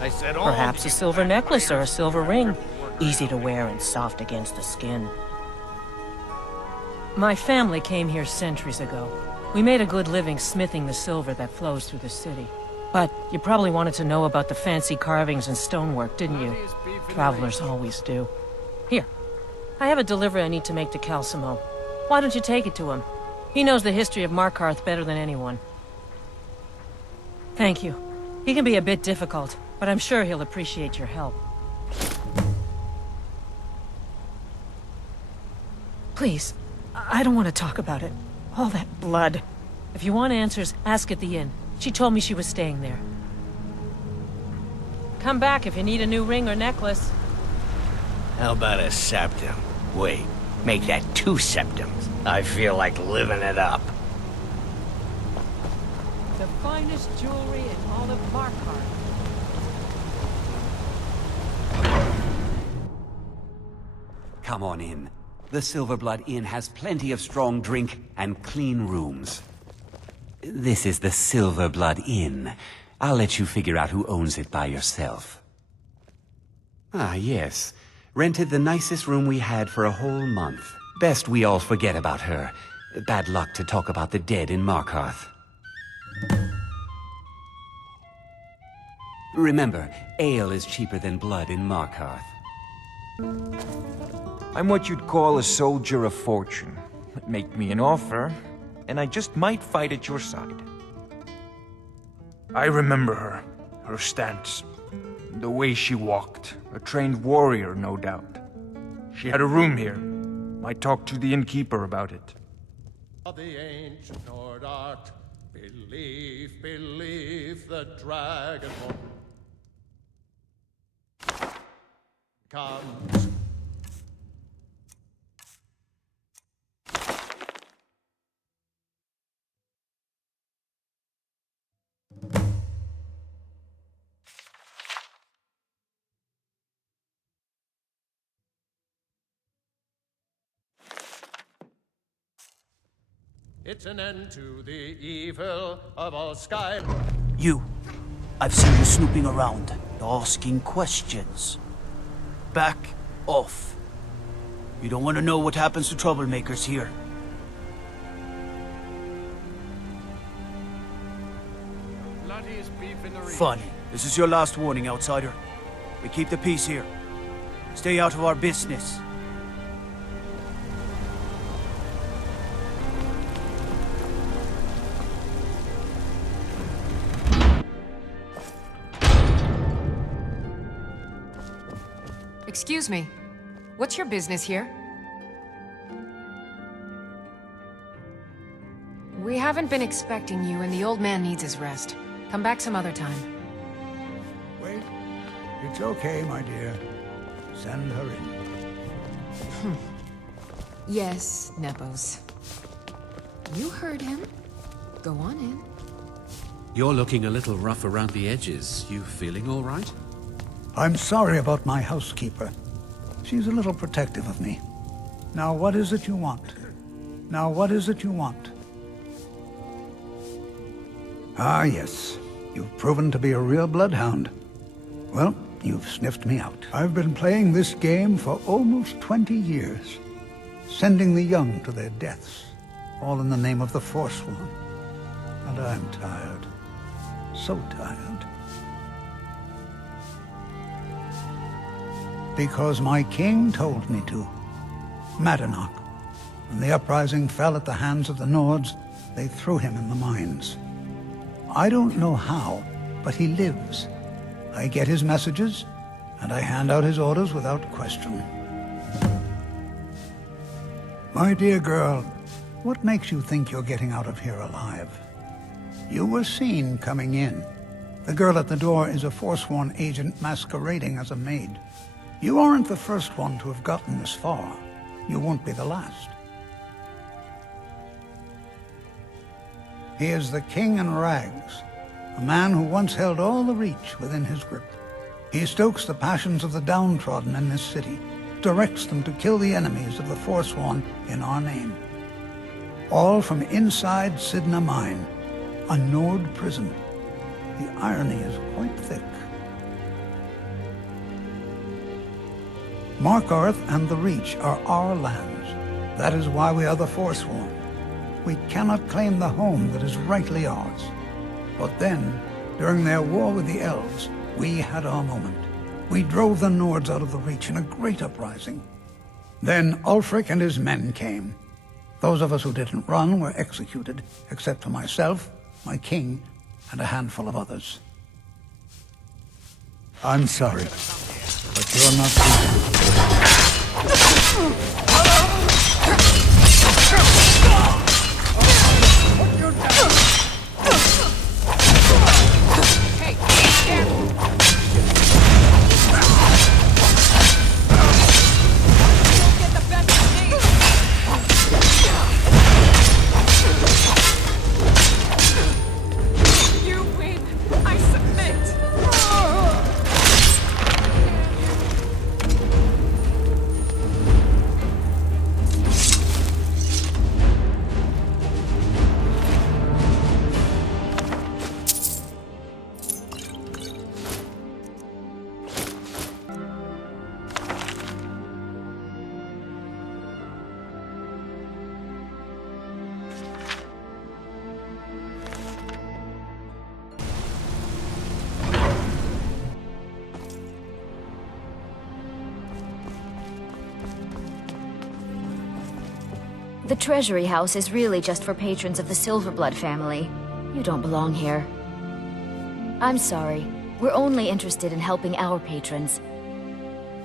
I said all Perhaps a silver necklace or a silver ring. Easy to wear and soft against the skin. My family came here centuries ago. We made a good living smithing the silver that flows through the city. But you probably wanted to know about the fancy carvings and stonework, didn't you? Travelers always do. Here, I have a delivery I need to make to Calcimo. Why don't you take it to him? He knows the history of Markarth better than anyone. Thank you. He can be a bit difficult, but I'm sure he'll appreciate your help. Please, I don't want to talk about it. All that blood. If you want answers, ask at the inn. She told me she was staying there. Come back if you need a new ring or necklace. How about a septum? Wait, make that 2 septums. I feel like living it up. The finest jewelry in all of Markarth. Come on in. The Silverblood Inn has plenty of strong drink and clean rooms. This is the Silverblood Inn. I'll let you figure out who owns it by yourself. Ah, yes. Rented the nicest room we had for a whole month. Best we all forget about her. Bad luck to talk about the dead in Markarth. Remember, ale is cheaper than blood in Markarth. I'm what you'd call a soldier of fortune. Make me an offer, and I just might fight at your side. I remember her. Her stance. The way she walked. A trained warrior, no doubt. She had a room here. Might talk to the innkeeper about it. Of the ancient Nord art, believe the dragon comes. It's an end to the evil of all Skyrim. You. I've seen you snooping around, asking questions. Back off. You don't want to know what happens to troublemakers here. Bloodiest beef in the region. Funny. This is your last warning, outsider. We keep the peace here. Stay out of our business. Excuse me. What's your business here? We haven't been expecting you, and the old man needs his rest. Come back some other time. Wait. It's okay, my dear. Send her in. Yes, Nepos. You heard him. Go on in. You're looking a little rough around the edges. You feeling all right? I'm sorry about my housekeeper. She's a little protective of me. Now what is it you want? Now what is it you want? Ah, yes. You've proven to be a real bloodhound. Well, you've sniffed me out. I've been playing this game for almost 20 years. Sending the young to their deaths. All in the name of the Forsworn. And I'm tired. So tired. Because my king told me to. Madanach. When the uprising fell at the hands of the Nords, they threw him in the mines. I don't know how, but he lives. I get his messages, and I hand out his orders without question. My dear girl, what makes you think you're getting out of here alive? You were seen coming in. The girl at the door is a Forsworn agent masquerading as a maid. You aren't the first one to have gotten this far. You won't be the last. He is the king in rags, a man who once held all the Reach within his grip. He stokes the passions of the downtrodden in this city, directs them to kill the enemies of the Forsworn in our name. All from inside Sidna Mine, a Nord prison. The irony is quite thick. Markarth and the Reach are our lands. That is why we are the Forsworn. We cannot claim the home that is rightly ours. But then, during their war with the elves, we had our moment. We drove the Nords out of the Reach in a great uprising. Then Ulfric and his men came. Those of us who didn't run were executed, except for myself, my king, and a handful of others. I'm sorry, but you're not The Treasury House is really just for patrons of the Silverblood family. You don't belong here. I'm sorry. We're only interested in helping our patrons.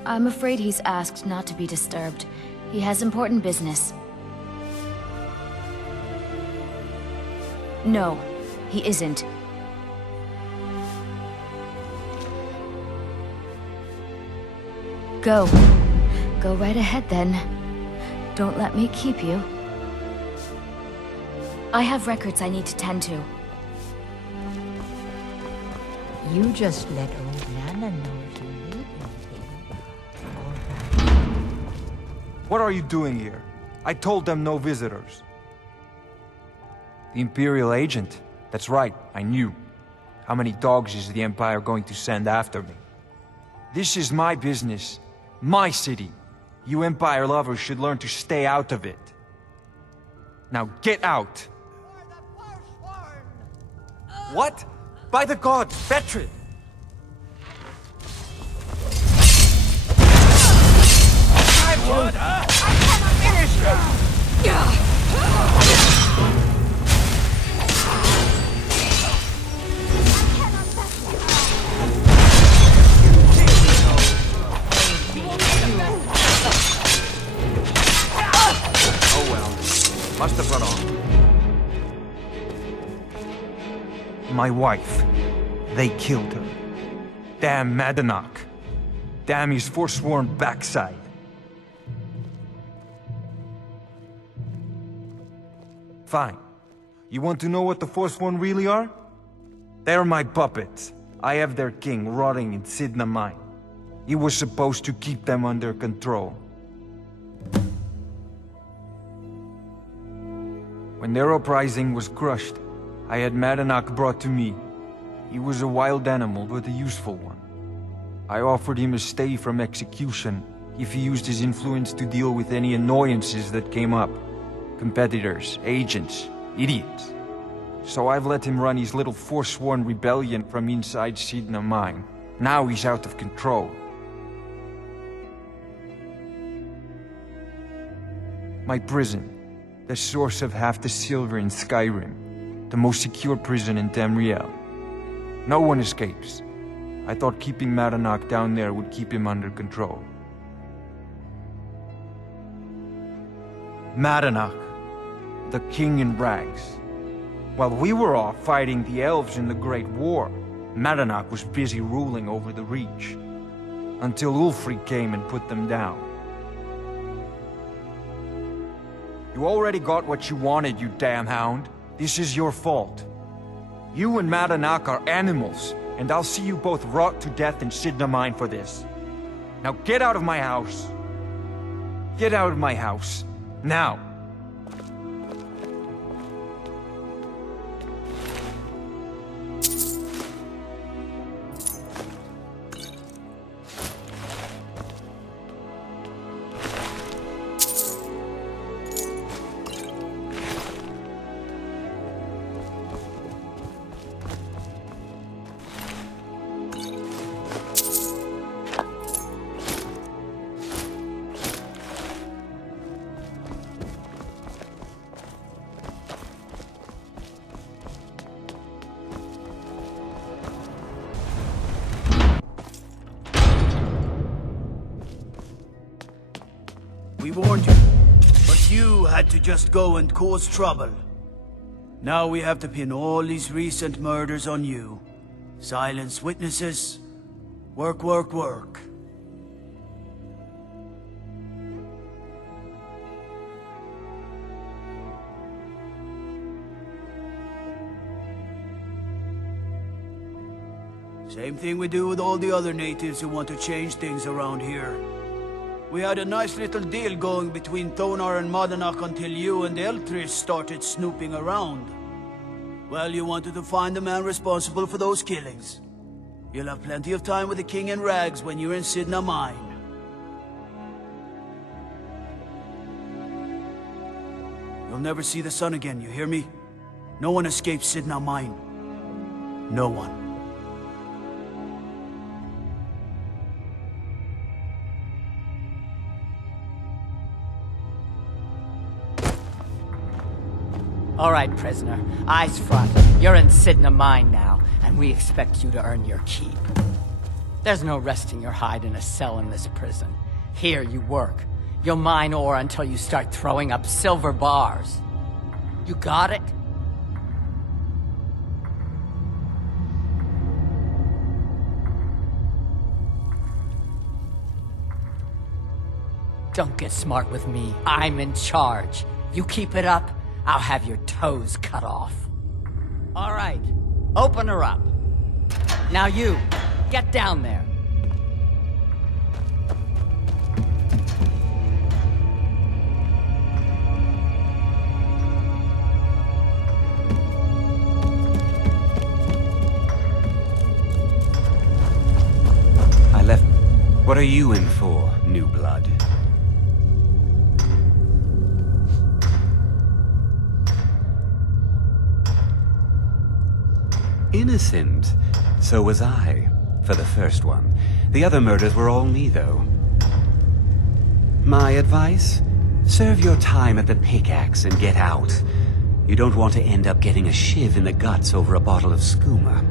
I'm afraid he's asked not to be disturbed. He has important business. No, he isn't. Go. Go right ahead then. Don't let me keep you. I have records I need to tend to. You just let old Nana know if you need anything. What are you doing here? I told them no visitors. The Imperial agent? That's right, I knew. How many dogs is the Empire going to send after me? This is my business. My city. You Empire lovers should learn to stay out of it. Now get out! What? By the gods, Betrid! What, huh? I cannot finish Oh well. Must have run off. My wife. They killed her. Damn Madanach. Damn his forsworn backside. Fine. You want to know what the Forsworn really are? They're my puppets. I have their king rotting in Sidna Mine. He was supposed to keep them under control. When their uprising was crushed, I had Madanach brought to me. He was a wild animal, but a useful one. I offered him a stay from execution if he used his influence to deal with any annoyances that came up. Competitors, agents, idiots. So I've let him run his little Forsworn rebellion from inside Sidna Mine. Now he's out of control. My prison, the source of half the silver in Skyrim, the most secure prison in Tamriel. No one escapes. I thought keeping Madanach down there would keep him under control. Madanach, the king in rags. While we were off fighting the elves in the Great War, Madanach was busy ruling over the Reach. Until Ulfric came and put them down. You already got what you wanted, you damn hound. This is your fault. You and Madanach are animals, and I'll see you both rot to death in Sidna Mine for this. Now get out of my house. Get out of my house. Now. We warned you. But you had to just go and cause trouble. Now we have to pin all these recent murders on you. Silence witnesses. Work, work, work. Same thing we do with all the other natives who want to change things around here. We had a nice little deal going between Thonar and Madanach until you and Eltris started snooping around. Well, you wanted to find the man responsible for those killings. You'll have plenty of time with the king in rags when you're in Sidna Mine. You'll never see the sun again, you hear me? No one escapes Sidna Mine. No one. All right, prisoner. Eyes front. You're in Sidna Mine now, and we expect you to earn your keep. There's no resting your hide in a cell in this prison. Here you work. You'll mine ore until you start throwing up silver bars. You got it? Don't get smart with me. I'm in charge. You keep it up, I'll have your toes cut off. All right, open her up. Now you, get down there. I left... What are you in for, new blood? Innocent. So was I, for the first one. The other murders were all me, though. My advice? Serve your time at the pickaxe and get out. You don't want to end up getting a shiv in the guts over a bottle of skooma.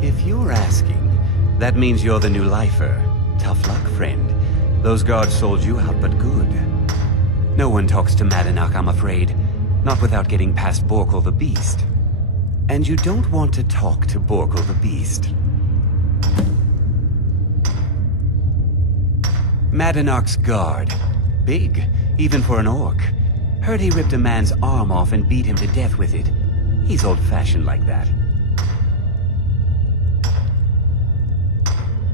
If you're asking, that means you're the new lifer. Tough luck, friend. Those guards sold you out, but good. No one talks to Madanach, I'm afraid. Not without getting past Borkul the Beast. And you don't want to talk to Borkul the Beast. Madanach's guard. Big, even for an orc. Heard he ripped a man's arm off and beat him to death with it. He's old-fashioned like that.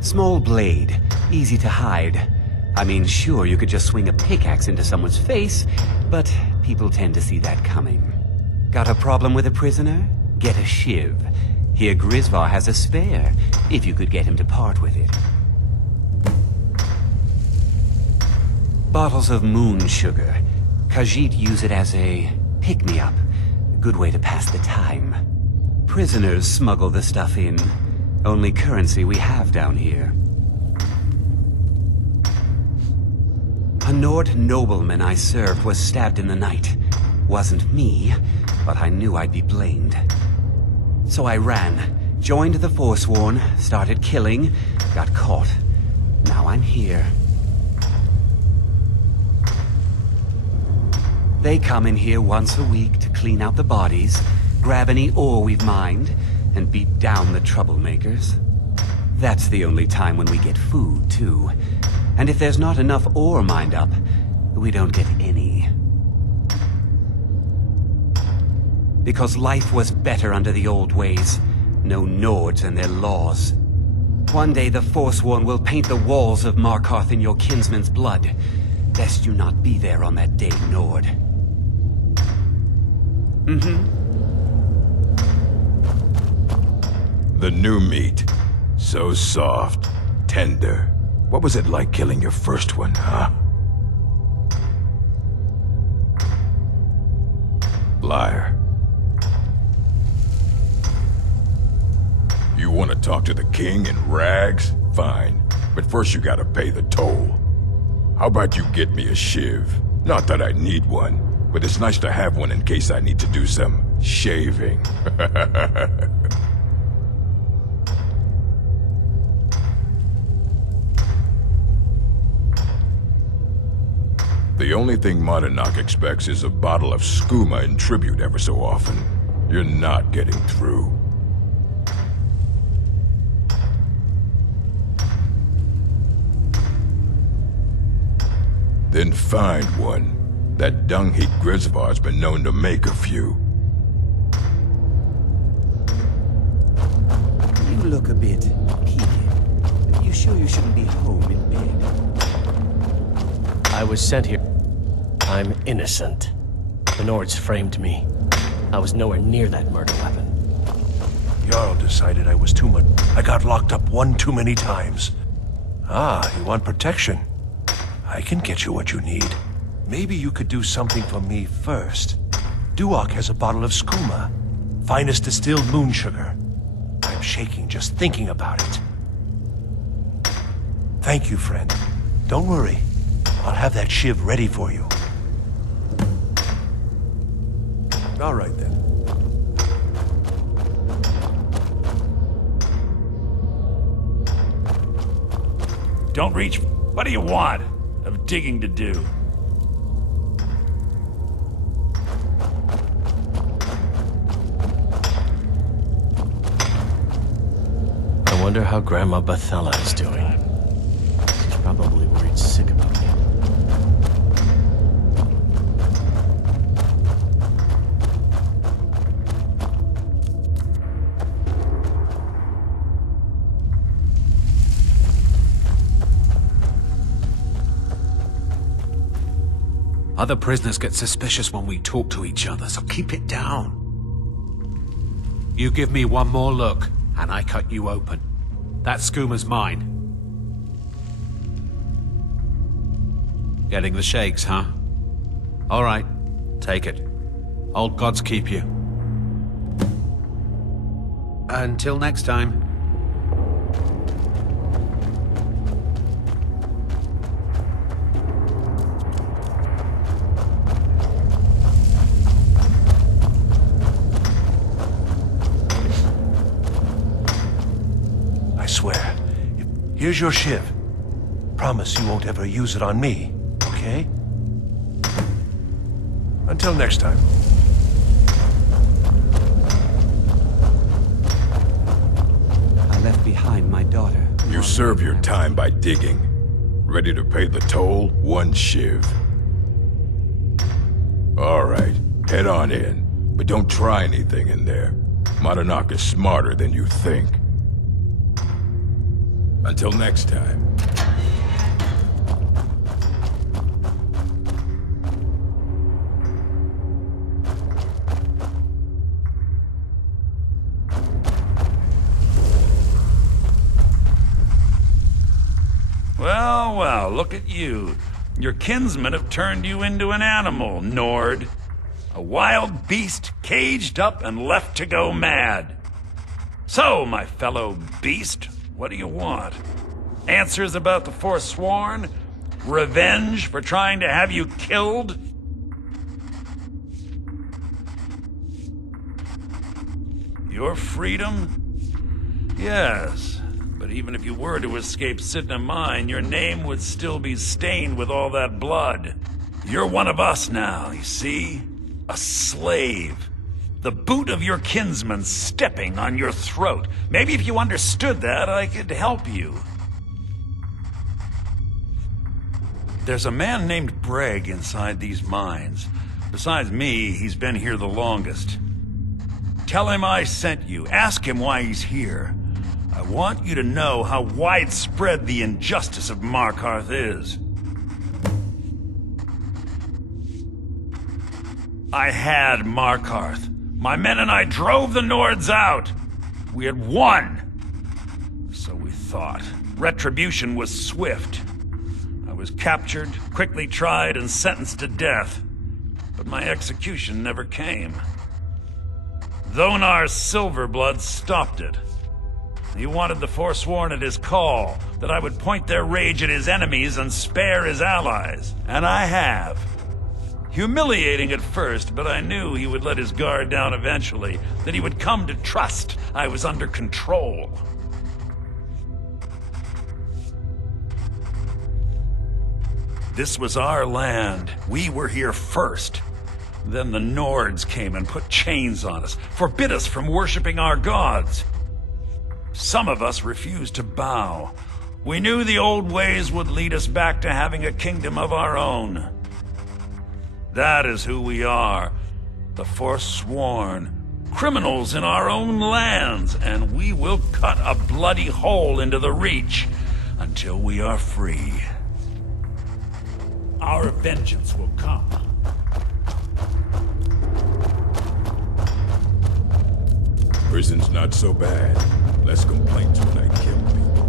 Small blade, easy to hide. I mean, sure, you could just swing a pickaxe into someone's face, but people tend to see that coming. Got a problem with a prisoner? Get a shiv. Here Grisvar has a spare, if you could get him to part with it. Bottles of moon sugar. Khajiit use it as a pick-me-up. Good way to pass the time. Prisoners smuggle the stuff in. Only currency we have down here. A Nord nobleman I served was stabbed in the night. Wasn't me, but I knew I'd be blamed. So I ran, joined the Forsworn, started killing, got caught. Now I'm here. They come in here once a week to clean out the bodies, grab any ore we've mined, and beat down the troublemakers. That's the only time when we get food, too. And if there's not enough ore mined up, we don't get any. Because life was better under the old ways. No Nords and their laws. One day the Forsworn will paint the walls of Markarth in your kinsman's blood. Best you not be there on that day, Nord. The new meat. So soft, tender. What was it like killing your first one, huh? Liar. You want to talk to the king in rags? Fine. But first you gotta pay the toll. How about you get me a shiv? Not that I need one, but it's nice to have one in case I need to do some shaving. The only thing Monarch expects is a bottle of skooma in tribute ever so often. You're not getting through. Then find one. That dung-heap Grisvar's been known to make a few. You look a bit peaked. Are you sure you shouldn't be home in bed? I was sent here. I'm innocent. The Nords framed me. I was nowhere near that murder weapon. Jarl decided I was too much. I got locked up one too many times. Ah, you want protection? I can get you what you need. Maybe you could do something for me first. Duak has a bottle of skooma. Finest distilled moon sugar. I'm shaking just thinking about it. Thank you, friend. Don't worry. I'll have that shiv ready for you. All right, then. Don't reach. What do you want? Of digging to do. I wonder how Grandma Bethella is doing. She's probably worried sick about me. Other prisoners get suspicious when we talk to each other, so keep it down. You give me one more look, and I cut you open. That skooma's mine. Getting the shakes, huh? All right, take it. Old gods keep you. Until next time. I swear. Here's your shiv. Promise you won't ever use it on me, okay? Until next time. I left behind my daughter. You serve your time by digging. Ready to pay the toll? One shiv. All right, head on in. But don't try anything in there. Monarch is smarter than you think. Until next time. Well, well, look at you. Your kinsmen have turned you into an animal, Nord. A wild beast caged up and left to go mad. So, my fellow beast, what do you want? Answers about the Forsworn? Revenge for trying to have you killed? Your freedom? Yes, but even if you were to escape Sidna Mine, your name would still be stained with all that blood. You're one of us now, you see? A slave. The boot of your kinsman stepping on your throat. Maybe if you understood that, I could help you. There's a man named Breg inside these mines. Besides me, he's been here the longest. Tell him I sent you. Ask him why he's here. I want you to know how widespread the injustice of Markarth is. I had Markarth. My men and I drove the Nords out. We had won. So we thought. Retribution was swift. I was captured, quickly tried, and sentenced to death. But my execution never came. Dhonar's Silverblood stopped it. He wanted the Forsworn at his call, that I would point their rage at his enemies and spare his allies. And I have. Humiliating at first, but I knew he would let his guard down eventually, that he would come to trust I was under control. This was our land. We were here first. Then the Nords came and put chains on us, forbid us from worshipping our gods. Some of us refused to bow. We knew the old ways would lead us back to having a kingdom of our own. That is who we are, the Forsworn. Criminals in our own lands, and we will cut a bloody hole into the Reach until we are free. Our vengeance will come. Prison's not so bad. Less complaints when I kill people.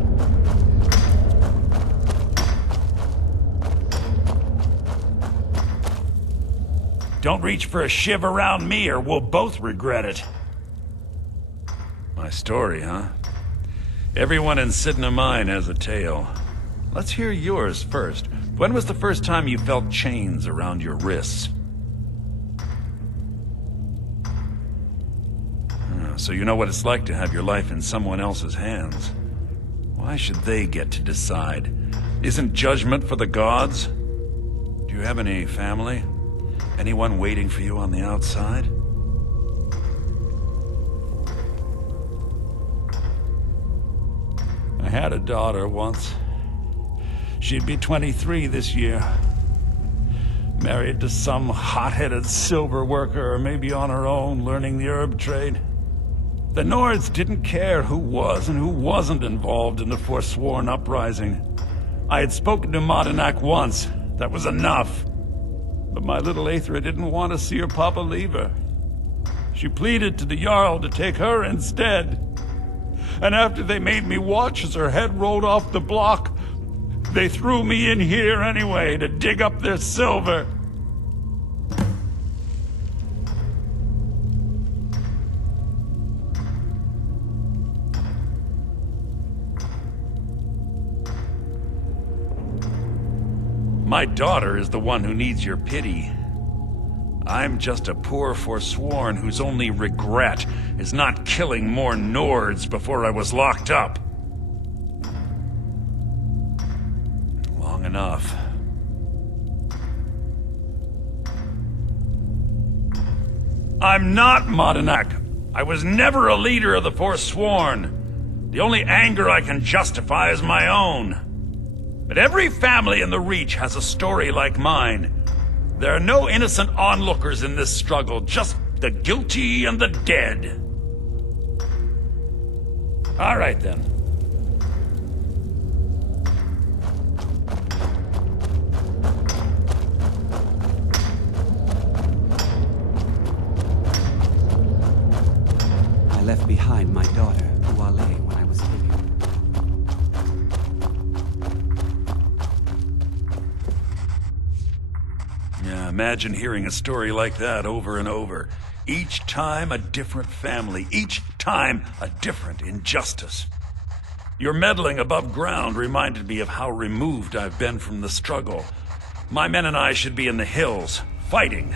Don't reach for a shiv around me or we'll both regret it. My story, huh? Everyone in Sidna Mine has a tale. Let's hear yours first. When was the first time you felt chains around your wrists? So you know what it's like to have your life in someone else's hands. Why should they get to decide? Isn't judgment for the gods? Do you have any family? Anyone waiting for you on the outside? I had a daughter once. She'd be 23 this year. Married to some hot-headed silver worker, or maybe on her own, learning the herb trade. The Nords didn't care who was and who wasn't involved in the Forsworn uprising. I had spoken to Markarth once. That was enough. But my little Aethra didn't want to see her papa leave her. She pleaded to the Jarl to take her instead. And after they made me watch as her head rolled off the block, they threw me in here anyway to dig up their silver. My daughter is the one who needs your pity. I'm just a poor Forsworn whose only regret is not killing more Nords before I was locked up. Long enough. I'm not Markarth. I was never a leader of the Forsworn. The only anger I can justify is my own. But every family in the Reach has a story like mine. There are no innocent onlookers in this struggle, just the guilty and the dead. All right, then. I left behind my daughter, Uale, when I was taken. Yeah, imagine hearing a story like that over and over. Each time a different family, each time a different injustice. Your meddling above ground reminded me of how removed I've been from the struggle. My men and I should be in the hills, fighting.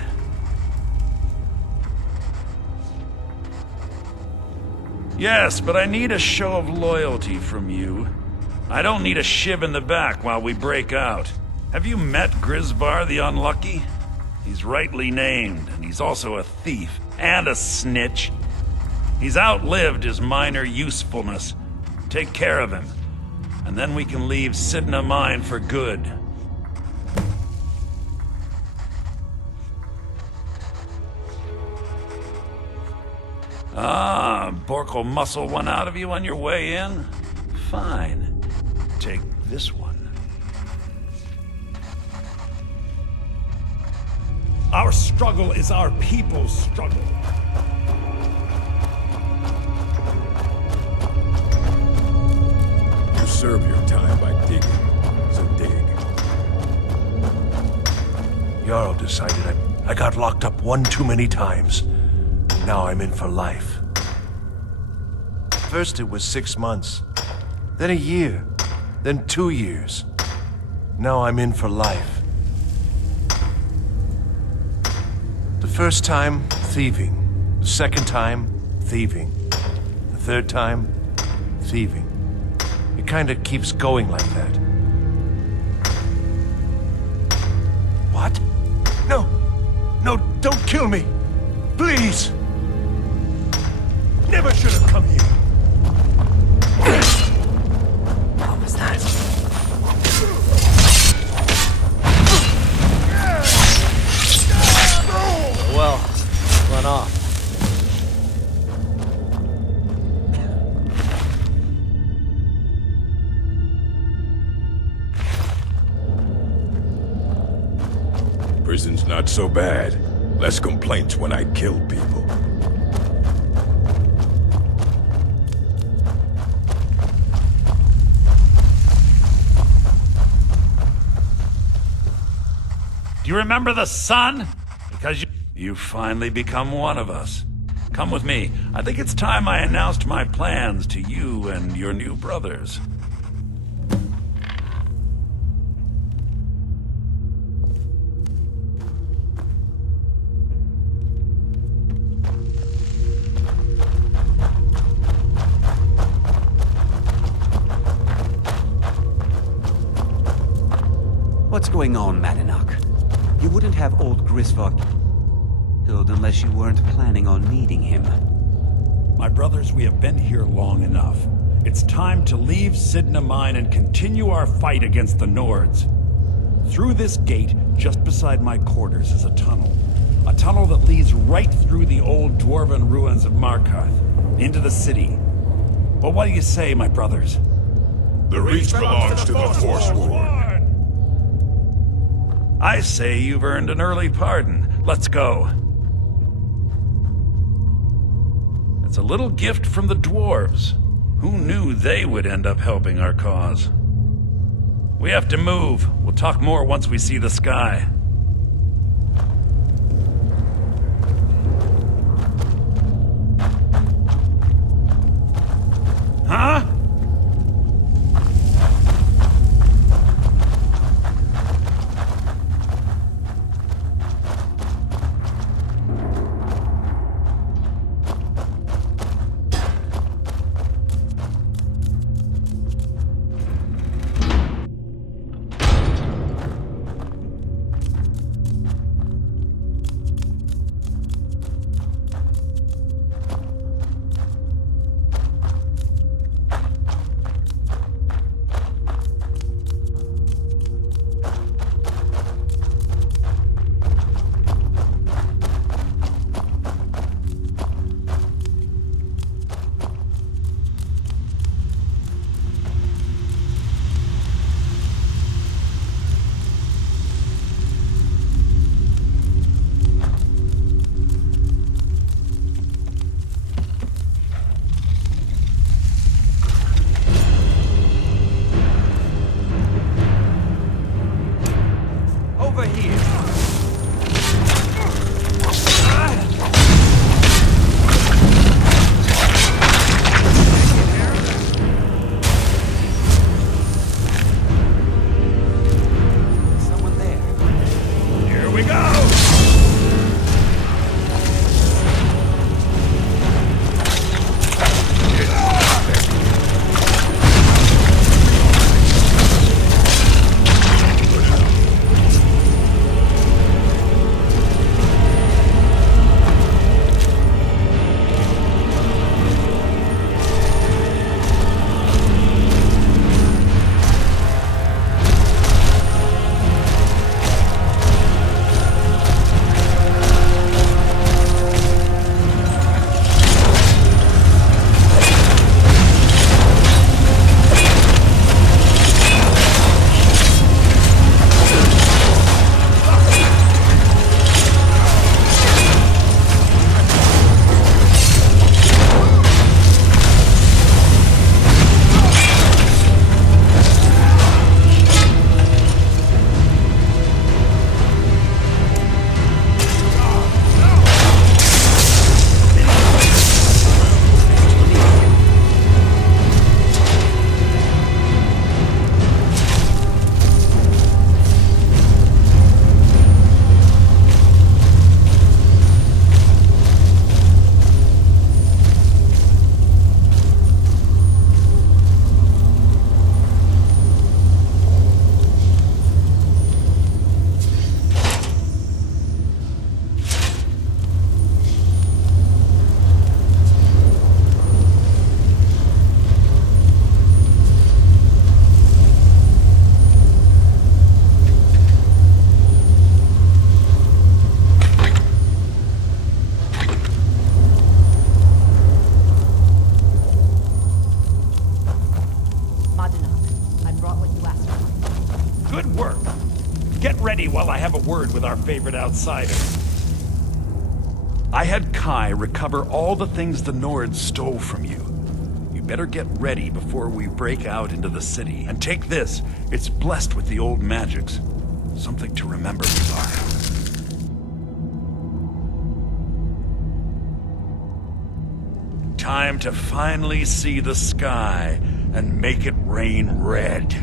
Yes, but I need a show of loyalty from you. I don't need a shiv in the back while we break out. Have you met Grisvar the Unlucky? He's rightly named, and he's also a thief and a snitch. He's outlived his minor usefulness. Take care of him, and then we can leave Sidna Mine for good. Ah, Bork will muscle one out of you on your way in? Fine. Take this one. Our struggle is our people's struggle. You serve your time by digging, so dig. Jarl decided I got locked up one too many times. Now I'm in for life. First it was 6 months, then a year, then 2 years. Now I'm in for life. The first time, thieving. The second time, thieving. The third time, thieving. It kinda keeps going like that. What? No! No, don't kill me! Please! Never should have come here! What was that? Well, run off. Prison's not so bad. Less complaints when I kill people. Do you remember the sun? Because you've finally become one of us. Come with me. I think it's time I announced my plans to you and your new brothers. What's going on, Madanach? You wouldn't have old Grisvok killed unless you weren't planning on needing him. My brothers, we have been here long enough. It's time to leave Sidna Mine and continue our fight against the Nords. Through this gate, just beside my quarters, is a tunnel. A tunnel that leads right through the old dwarven ruins of Markarth, into the city. Well, what do you say, my brothers? The Reach belongs to the Forsworn. I say you've earned an early pardon. Let's go. It's a little gift from the dwarves. Who knew they would end up helping our cause? We have to move. We'll talk more once we see the sky. Huh? ready while I have a word with our favorite outsider. I had Kai recover all the things the Nords stole from you. You better get ready before we break out into the city. And take this, it's blessed with the old magics. Something to remember me by. Time to finally see the sky and make it rain red.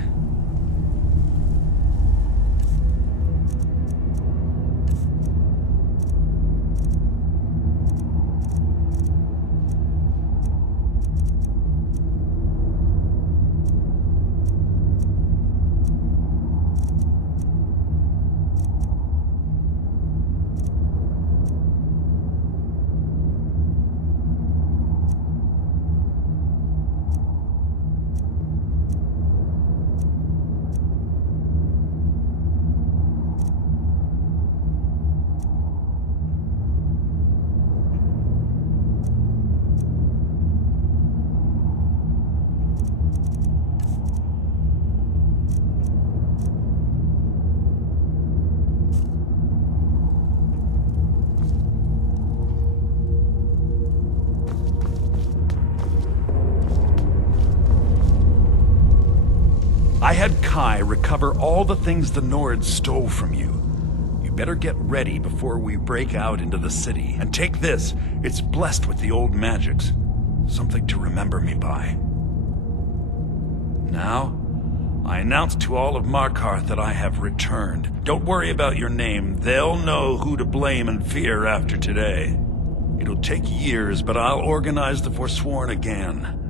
I had Kai recover all the things the Nords stole from you. You better get ready before we break out into the city. And take this, it's blessed with the old magics. Something to remember me by. Now, I announce to all of Markarth that I have returned. Don't worry about your name. They'll know who to blame and fear after today. It'll take years, but I'll organize the Forsworn again.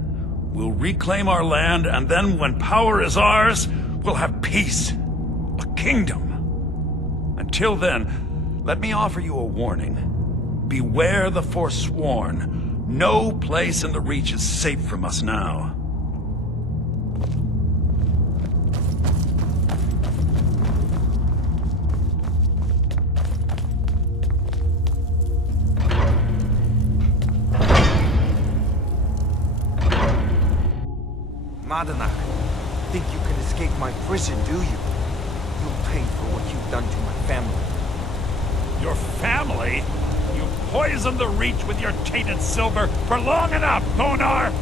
We'll reclaim our land, and then when power is ours, we'll have peace. A kingdom. Until then, let me offer you a warning. Beware the Forsworn. No place in the Reach is safe from us now. Madanak, think you can escape my prison, do you? You'll pay for what you've done to my family. Your family? You poisoned the Reach with your tainted silver for long enough, Thonar!